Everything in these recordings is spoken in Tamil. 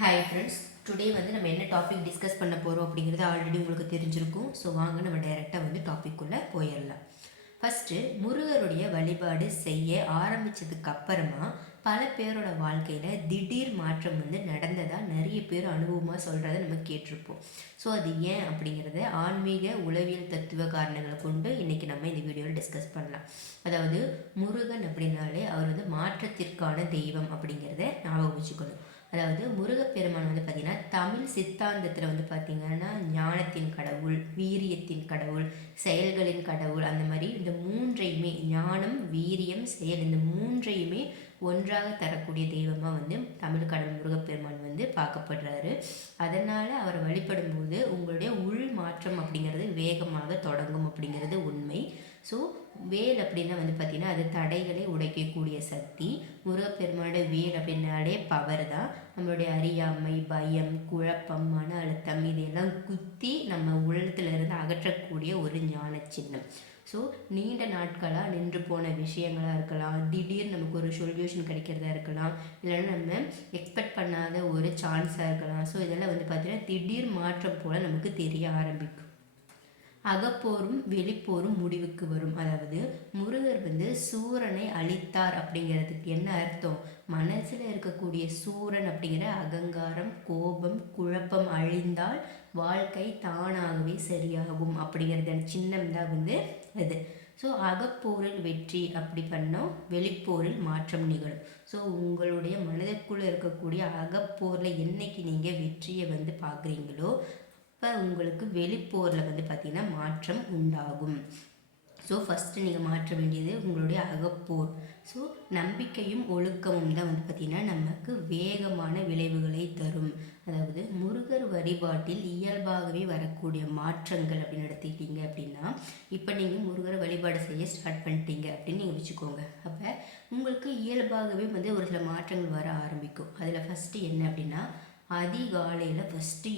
ஹாய் ஃப்ரெண்ட்ஸ், டுடே வந்து நம்ம என்ன டாபிக் டிஸ்கஸ் பண்ண போகிறோம் அப்படிங்கிறது ஆல்ரெடி உங்களுக்கு தெரிஞ்சிருக்கும். ஸோ வாங்க நம்ம டைரெக்டாக வந்து டாபிக்குள்ளே போயிடலாம். ஃபஸ்ட்டு முருகருடைய வழிபாடு செய்ய ஆரம்பித்ததுக்கு அப்புறமா பல பேரோட வாழ்க்கையில் திடீர் மாற்றம் வந்து நடந்ததாக நிறைய பேர் அனுபவமாக சொல்கிறத நம்ம கேட்டிருப்போம். ஸோ அது ஏன் அப்படிங்கிறத ஆன்மீக உளவியல் தத்துவ காரணங்களை கொண்டு இன்றைக்கி நம்ம இந்த வீடியோவில் டிஸ்கஸ் பண்ணலாம். அதாவது முருகன் அப்படின்னாலே அவர் வந்து மாற்றத்திற்கான தெய்வம் அப்படிங்கிறத ஞாபகம் வச்சுக்கணும். அதாவது முருகப்பெருமான் வந்து பார்த்திங்கன்னா தமிழ் சித்தாந்தத்தில் வந்து பார்த்திங்கன்னா ஞானத்தின் கடவுள், வீரியத்தின் கடவுள், செயல்களின் கடவுள், அந்த மாதிரி இந்த மூன்றையுமே ஞானம், வீரியம், செயல் இந்த மூன்றையுமே ஒன்றாக தரக்கூடிய தெய்வமாக வந்து தமிழ் கடவுள் முருகப்பெருமான் வந்து பார்க்கப்படுறாரு. அதனால் அவரை வழிபடும் போது உங்களுடைய உள் மாற்றம் அப்படிங்கிறது வேகமாக தொடங்கும் அப்படிங்கிறது உண்மை. ஸோ வேல் அப்படின்னா வந்து பார்த்திங்கன்னா அது தடைகளை உடைக்கக்கூடிய சக்தி. முருகப்பெருமானோட வேல் அப்படின்னாலே பவர் தான். நம்மளுடைய அறியாமை, பயம், குழப்பம், மன அழுத்தம் இதையெல்லாம் குத்தி நம்ம உள்ளத்திலிருந்து அகற்றக்கூடிய ஒரு ஞான சின்னம். ஸோ நீண்ட நாட்களாக நின்று போன விஷயங்களாக இருக்கலாம், திடீர்னு நமக்கு ஒரு சொல்யூஷன் கிடைக்கிறதா இருக்கலாம், இல்லைன்னா நம்ம எக்ஸ்பெக்ட் பண்ணாத ஒரு சான்ஸாக இருக்கலாம். ஸோ இதெல்லாம் வந்து பார்த்திங்கன்னா திடீர் மாற்றம் போல் நமக்கு தெரிய ஆரம்பிக்கும். அகப்போரும் வெளிப்போரும் முடிவுக்கு வரும். அதாவது முருகர் வந்து சூரனை அழித்தார் அப்படிங்கிறதுக்கு என்ன அர்த்தம்? மனசில் இருக்கக்கூடிய சூரன் அப்படிங்கிற அகங்காரம், கோபம், குழப்பம் அழிந்தால் வாழ்க்கை தானாகவே சரியாகும் அப்படிங்கிறது சின்னம் தான் வந்து அது. ஸோ அகப்போரில் வெற்றி அப்படி பண்ணோம், வெளிப்போரில் மாற்றம் நிகழும். ஸோ உங்களுடைய மனதிற்குள்ளே இருக்கக்கூடிய அகப்போரில் என்னைக்கு நீங்கள் வெற்றியை வந்து பார்க்குறீங்களோ இப்போ உங்களுக்கு வெளிப்போரில் வந்து பார்த்திங்கன்னா மாற்றம் உண்டாகும். ஸோ ஃபஸ்ட்டு நீங்கள் மாற்ற வேண்டியது உங்களுடைய அகப்போர். ஸோ நம்பிக்கையும் ஒழுக்கமும் தான் வந்து பார்த்திங்கன்னா நமக்கு வேகமான விளைவுகளை தரும். அதாவது முருகர் வழிபாட்டில் இயல்பாகவே வரக்கூடிய மாற்றங்கள் அப்படின்னு எடுத்துக்கிட்டீங்க அப்படின்னா, இப்போ நீங்கள் முருகரை வழிபாடு செய்ய ஸ்டார்ட் பண்ணிட்டீங்க அப்படின்னு நீங்கள் வச்சுக்கோங்க. அப்போ உங்களுக்கு இயல்பாகவே வந்து ஒரு சில மாற்றங்கள் வர ஆரம்பிக்கும். அதில் ஃபஸ்ட்டு என்ன அப்படின்னா, அதிகாலையில் ஃபஸ்ட்டு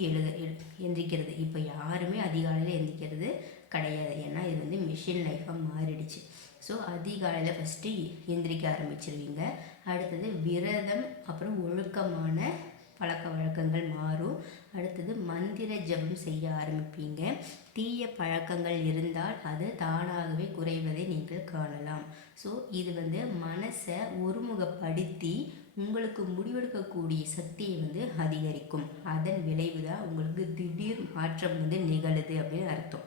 எந்திரிக்கிறது. இப்போ யாருமே அதிகாலையில் எந்திரிக்கிறது கிடையாது, ஏன்னா இது வந்து மிஷின் லைஃபாக மாறிடுச்சு. ஸோ அதிகாலையில் ஃபஸ்ட்டு எந்திரிக்க ஆரம்பிச்சிருவீங்க. அடுத்தது விரதம், அப்புறம் ஒழுக்கமான பழக்க வழக்கங்கள் மாறும். அடுத்தது மந்திர ஜபம் செய்ய ஆரம்பிப்பீங்க. தீய பழக்கங்கள் இருந்தால் அது தானாகவே குறைவதை நீங்கள் காணலாம். ஸோ இது வந்து மனசை ஒருமுகப்படுத்தி உங்களுக்கு முடிவெடுக்கக்கூடிய சக்தியை வந்து அதிகரிக்கும். அதன் விளைவு தான் உங்களுக்கு திடீர் மாற்றம் வந்து நிகழுது அப்படின்னு அர்த்தம்.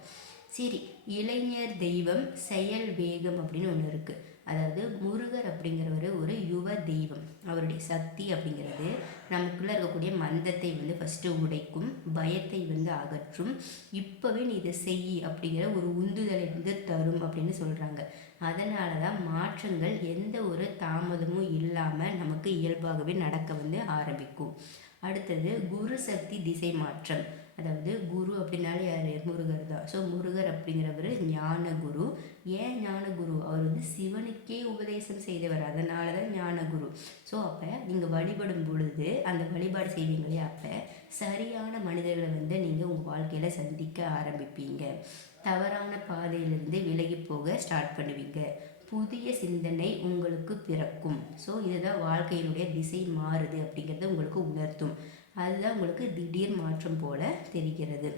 சரி, இளைஞர் தெய்வம் செயல் வேகம் அப்படின்னு ஒன்று இருக்குது. அதாவது முருகர் அப்படிங்கிறவர் ஒரு யுவ தெய்வம். அவருடைய சக்தி அப்படிங்கிறது நமக்குள்ளே இருக்கக்கூடிய மந்தத்தை வந்து ஃபஸ்ட்டு உடைக்கும், பயத்தை வந்து அகற்றும், இப்போவே நீ இதை செய் அப்படிங்கிற ஒரு உந்துதலை வந்து தரும் அப்படின்னு சொல்கிறாங்க. அதனால தான் மாற்றங்கள் எந்த ஒரு தாமதமும் இல்லாமல் நமக்கு இயல்பாகவே நடக்க வந்து ஆரம்பிக்கும். அடுத்தது குரு சக்தி திசை மாற்றம். அதாவது குரு அப்படின்னாலே யார்? முருகர் தான். ஸோ முருகர் அப்படிங்கிறவர் ஞான குரு. ஏன் ஞான குரு? அவர் வந்து சிவனுக்கே உபதேசம் செய்தவர், அதனால தான் ஞான குரு. ஸோ அப்போ நீங்கள் வழிபடும் பொழுது அந்த வழிபாடு செய்வீங்களே, அப்போ சரியான மனிதர்களை வந்து நீங்கள் உங்கள் வாழ்க்கையில் சந்திக்க ஆரம்பிப்பீங்க. தவறான பாதையிலிருந்து விலகி போக ஸ்டார்ட் பண்ணுவீங்க. புதிய சிந்தனை உங்களுக்கு பிறக்கும். ஸோ இதுதான் வாழ்க்கையினுடைய திசை மாறுது அப்படிங்கிறத உங்களுக்கு உணர்த்தும். அதுதான் உங்களுக்கு திடீர் மாற்றம் போல தெரிகிறது.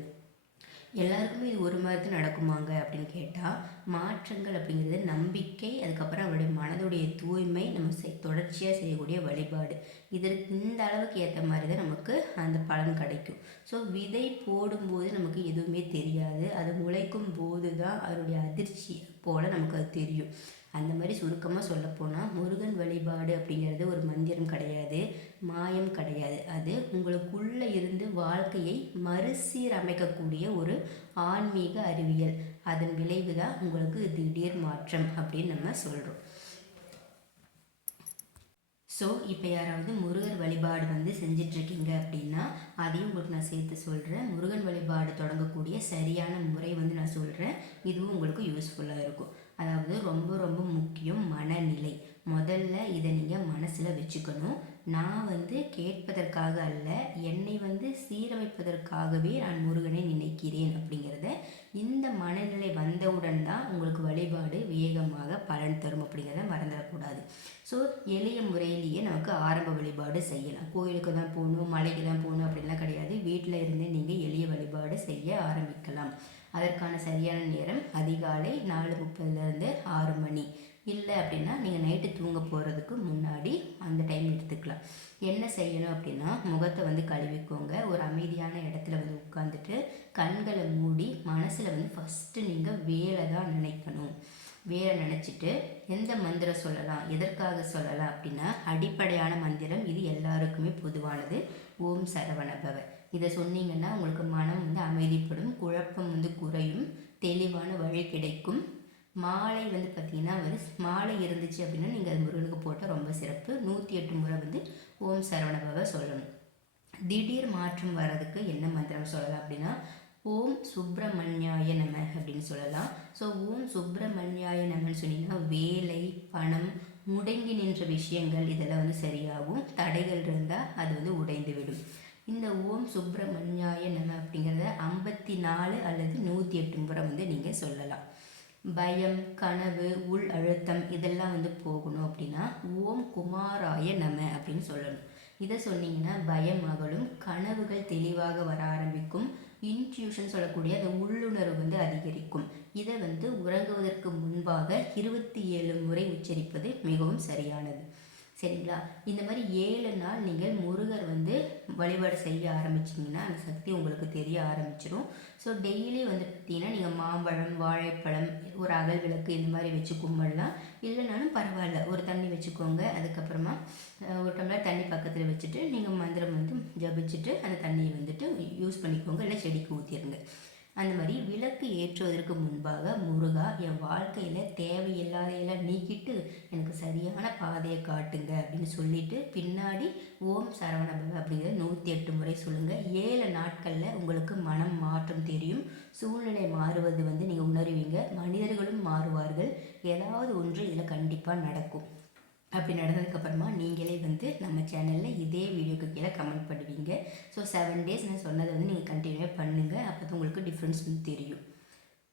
எல்லாருக்குமே இது ஒரு மாதிரி தான் நடக்குமாங்க அப்படின்னு கேட்டால், மாற்றங்கள் அப்படிங்கிறது நம்பிக்கை, அதுக்கப்புறம் அவருடைய மனதுடைய தூய்மை, நம்ம தொடர்ச்சியாக செய்யக்கூடிய வழிபாடு, இதற்கு இந்த அளவுக்கு ஏற்ற மாதிரி தான் நமக்கு அந்த பலன் கிடைக்கும். ஸோ விதை போடும்போது நமக்கு எதுவுமே தெரியாது, அது முளைக்கும் போது தான் அதனுடைய அதிர்ச்சி போல் நமக்கு அது தெரியும். அந்த மாதிரி சுருக்கமாக சொல்லப்போனால் முருகன் வழிபாடு அப்படிங்கிறது ஒரு மந்திரம் கிடையாது, மாயம் கிடையாது. அது உங்களுக்குள்ளே இருந்து வாழ்க்கையை மறுசீரமைக்கக்கூடிய ஒரு ஆன்மீக அறிவியல். அதன் விளைவு தான் உங்களுக்கு திடீர் மாற்றம் அப்படின்னு நம்ம சொல்கிறோம். ஸோ இப்போ யாராவது முருகர் வழிபாடு வந்து செஞ்சிட்ருக்கீங்க அப்படின்னா அதையும் உங்களுக்கு நான் சேர்த்து சொல்கிறேன். முருகன் வழிபாடு தொடங்கக்கூடிய சரியான முறை வந்து நான் சொல்கிறேன், இதுவும் உங்களுக்கு யூஸ்ஃபுல்லாக இருக்கும். அதாவது ரொம்ப ரொம்ப முக்கியம் மனநிலை. முதல்ல இதை நீங்கள் மனசில் வச்சுக்கணும். நான் வந்து கேட்பதற்காக அல்ல, என்னை வந்து சீரமைப்பதற்காகவே நான் முருகனை நினைக்கிறேன் அப்படிங்கிறத இந்த மனநிலை வந்தவுடன் தான் உங்களுக்கு வழிபாடு வேகமாக பலன் தரும் அப்படிங்கிறத மறந்துடக்கூடாது. ஸோ எளிய முறையிலேயே நமக்கு ஆரம்ப வழிபாடு செய்யலாம். கோயிலுக்கு தான் போகணும், மலைக்கு தான் போகணும் அப்படின்லாம் கிடையாது. வீட்டில் இருந்தே நீங்கள் எளிய வழிபாடு செய்ய ஆரம்பிக்கலாம். அதற்கான சரியான நேரம் அதிகாலை 4:30லேருந்து 6 மணி. இல்லை அப்படின்னா நீங்கள் நைட்டு தூங்க போகிறதுக்கு முன்னாடி அந்த டைம் எடுத்துக்கலாம். என்ன செய்யணும் அப்படின்னா, முகத்தை வந்து கழுவிக்கோங்க. ஒரு அமைதியான இடத்துல வந்து உட்காந்துட்டு கண்களை மூடி மனசில் வந்து ஃபஸ்ட்டு நீங்கள் வேலை தான் நினைக்கணும். வேலை நினச்சிட்டு எந்த மந்திரம் சொல்லலாம், எதற்காக சொல்லலாம் அப்படின்னா, அடிப்படையான மந்திரம் இது எல்லாருக்குமே பொதுவானது. ஓம் சரவணபவ. இதை சொன்னீங்கன்னா உங்களுக்கு மனம் வந்து அமைதிப்படும், குழப்பம் வந்து குறையும், தெளிவான வழி கிடைக்கும். மாலை வந்து பார்த்திங்கன்னா வந்து மாலை இருந்துச்சு அப்படின்னா நீங்கள் அது முருகனுக்கு போட்டால் ரொம்ப சிறப்பு. 108 முறை வந்து ஓம் சரவணபவ சொல்லணும். திடீர் மாற்றம் வர்றதுக்கு என்ன மந்திரம் சொல்லலாம் அப்படின்னா, ஓம் சுப்பிரமணியாய நம அப்படின்னு சொல்லலாம். ஸோ ஓம் சுப்பிரமணியாய நமன்னு சொன்னீங்கன்னா வேலை, பணம், முடங்கி நின்ற விஷயங்கள் இதெல்லாம் வந்து சரியாகும். தடைகள் இருந்தால் அது வந்து உடைந்து விடும். இந்த ஓம் சுப்பிரமணியாய நம அப்படிங்கிறத 54 அல்லது 108 முறை வந்து நீங்கள் சொல்லலாம். பயம், கனவு, உள் அழுத்தம் இதெல்லாம் வந்து போகணும் அப்படின்னா ஓம் குமாராய நம அப்படின்னு சொல்லணும். இதை சொன்னீங்கன்னா பயம் அகலும், கனவுகள் தெளிவாக வர ஆரம்பிக்கும், இன்ட்யூஷன் சொல்லக்கூடிய அந்த உள்ளுணர்வு வந்து அதிகரிக்கும். இதை வந்து உறங்குவதற்கு முன்பாக 27 முறை உச்சரிப்பது மிகவும் சரியானது. சரிங்களா? இந்த மாதிரி 7 நாள் நீங்கள் முருகர் வந்து வழிபாடு செய்ய ஆரம்பிச்சிங்கன்னா அந்த சக்தி உங்களுக்கு தெரிய ஆரம்பிச்சிடும். ஸோ டெய்லி வந்து பார்த்தீங்கன்னா நீங்கள் மாம்பழம், வாழைப்பழம், ஒரு அகல் விளக்கு இந்த மாதிரி வச்சு கும்பிடலாம். இல்லைனாலும் பரவாயில்ல, ஒரு தண்ணி வச்சுக்கோங்க. அதுக்கப்புறமா ஒரு டம்ளர் தண்ணி பக்கத்தில் வச்சுட்டு நீங்கள் மந்திரம் வந்து ஜபிச்சுட்டு அந்த தண்ணியை வந்துட்டு யூஸ் பண்ணிக்கோங்க, இல்லை செடிக்கு ஊற்றிடுங்க. அந்த மாதிரி விளக்கு ஏற்றுவதற்கு முன்பாக முருகா என் வாழ்க்கையில் தேவையில்லாதையெல்லாம் நீக்கிட்டு எனக்கு சரியான பாதையை காட்டுங்க அப்படின்னு சொல்லிட்டு பின்னாடி ஓம் சரவணபவ அப்படிங்கிறத 108 முறை சொல்லுங்கள். 7 நாட்களில் உங்களுக்கு மனம் மாற்றம் தெரியும். சூழ்நிலை மாறுவது வந்து நீங்கள் உணர்வீங்க. மனிதர்களும் மாறுவார்கள். ஏதாவது ஒன்று இதில் கண்டிப்பாக நடக்கும். அப்படி நடந்ததுக்கப்புறமா நீங்களே வந்து நம்ம சேனலில் இதே வீடியோக்கு கீழே கமெண்ட் பண்ணுவீங்க. ஸோ 7 டேஸ் நான் சொன்னதை வந்து நீங்கள் கண்டினியூவாக பண்ணுங்கள். அப்போ தான் உங்களுக்கு டிஃப்ரென்ஸ் வந்து தெரியும்.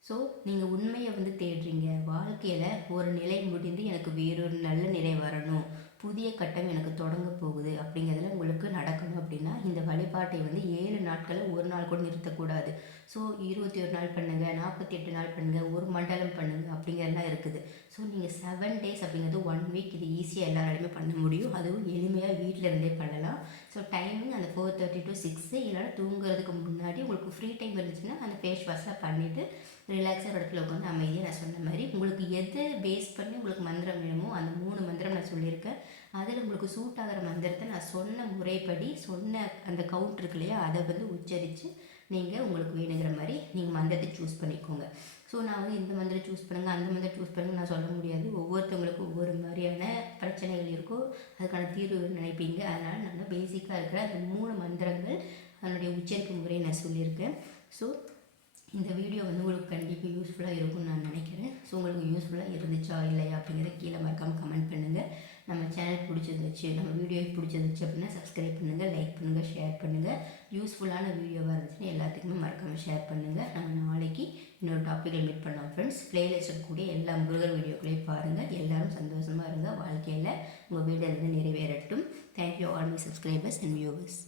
ஸோ நீங்கள் உண்மையை வந்து தேடுறீங்க. வாழ்க்கையில் ஒரு நிலை முடிந்து எனக்கு வேறொரு நல்ல நிலை வரணும், புதிய கட்டம் எனக்கு தொடங்க போகுது அப்படிங்கிறதுல உங்களுக்கு நடக்கணும் அப்படின்னா இந்த வழிபாட்டை வந்து 7 நாட்களில் ஒரு நாள் கூட நிறுத்தக்கூடாது. ஸோ 21 நாள் பண்ணுங்கள், 48 நாள் பண்ணுங்கள், ஒரு மண்டலம் பண்ணுங்கள் அப்படிங்கிறதுலாம் இருக்குது. ஸோ நீங்கள் 7 டேஸ் அப்படிங்கிறது 1 வீக் இது ஈஸியாக எல்லாராலையுமே பண்ண முடியும். அதுவும் எளிமையாக வீட்டில் இருந்தே பண்ணலாம். ஸோ டைமிங் அந்த 4:30 to 6 இல்லைனா தூங்குறதுக்கு முன்னாடி உங்களுக்கு ஃப்ரீ டைம் இருந்துச்சுன்னா அந்த ஃபேஸ் வாஷ்லாம் பண்ணிவிட்டு ரிலாக்ஸாக இடத்துல உட்காந்து அமைதியாக நான் சொன்ன மாதிரி உங்களுக்கு எது பேஸ் பண்ணி உங்களுக்கு மந்திரம் வேணுமோ அந்த 3 மந்திரம் நான் சொல்லியிருக்கேன். அதில் உங்களுக்கு சூட் ஆகிற மந்திரத்தை நான் சொன்ன முறைப்படி சொன்ன அந்த கவுண்ட் இருக்கு இல்லையா, அதை வந்து உச்சரித்து நீங்கள் உங்களுக்கு வேணுங்கிற மாதிரி நீங்கள் மந்திரத்தை சூஸ் பண்ணிக்கோங்க. ஸோ நான் வந்து இந்த மந்திரம் சூஸ் பண்ணுங்கள், அந்த மந்திரம் சூஸ் பண்ணுங்கள் நான் சொல்ல முடியாது. ஒவ்வொருத்தவங்களுக்கும் ஒவ்வொரு மாதிரியான பிரச்சனைகள் இருக்கோ அதுக்கான தீர்வு நினைப்பீங்க. அதனால் நான் பேசிக்காக இருக்கிற அந்த 3 மந்திரங்கள் அதனுடைய உச்சரிப்பு முறையை நான் சொல்லியிருக்கேன். ஸோ இந்த வீடியோ வந்து உங்களுக்கு கண்டிப்பாக யூஸ்ஃபுல்லாக இருக்கும்னு நான் நினைக்கிறேன். ஸோ உங்களுக்கு யூஸ்ஃபுல்லாக இருந்துச்சா இல்லையா அப்படிங்கிறத கீழே மறக்காமல் கமெண்ட் பண்ணுங்கள். நம்ம சேனல் பிடிச்சிருந்துச்சு, நம்ம வீடியோ பிடிச்சிருந்துச்சு அப்படின்னா சப்ஸ்கிரைப் பண்ணுங்கள், லைக் பண்ணுங்கள், ஷேர் பண்ணுங்கள். யூஸ்ஃபுல்லான வீடியோவாக இருந்துச்சுன்னா எல்லாத்துக்குமே மறக்காமல் ஷேர் பண்ணுங்கள். நம்ம நாளைக்கு இன்னொரு டாப்பிக்கில் மீட் பண்ணோம் ஃப்ரெண்ட்ஸ். பிளேலிஸ்ட் இருக்கக்கூடிய எல்லா முருகர் வீடியோக்களையும் பாருங்கள். எல்லோரும் சந்தோஷமாக இருங்க. வாழ்க்கையில் உங்கள் வீடு வந்து நிறைவேறட்டும். Thank you all my subscribers and viewers.